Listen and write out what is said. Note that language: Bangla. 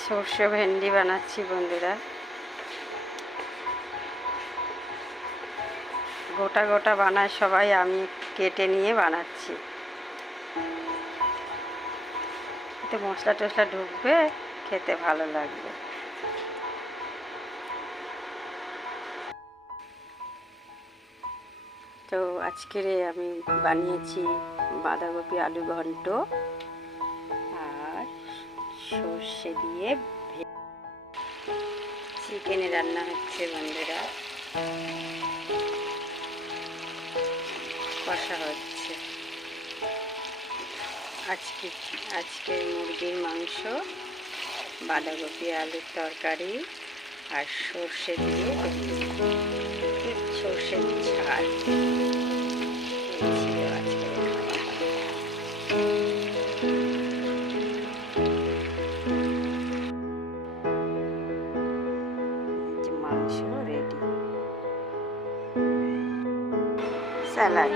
সর্ষে ভেন্ডি বানাচ্ছি বন্ধুরা। গোটা গোটা বানায় সবাই, আমি কেটে নিয়ে বানাচ্ছি। এতে মশলা টশলা ঢুকবে, খেতে ভালো লাগবে। তো আজকের আমি বানিয়েছি বাঁধাকপি আলু ঘন্ট আর সর্ষে দিয়ে চিকেনে রান্না হচ্ছে বন্ধুরা, কষা হচ্ছে। আজকে মুরগির মাংস, বাঁধাকপি আলুর তরকারি আর সর্ষে দিয়ে সর্ষের ঝাল ছিল আজকে মাংস রেডি, স্যালাড।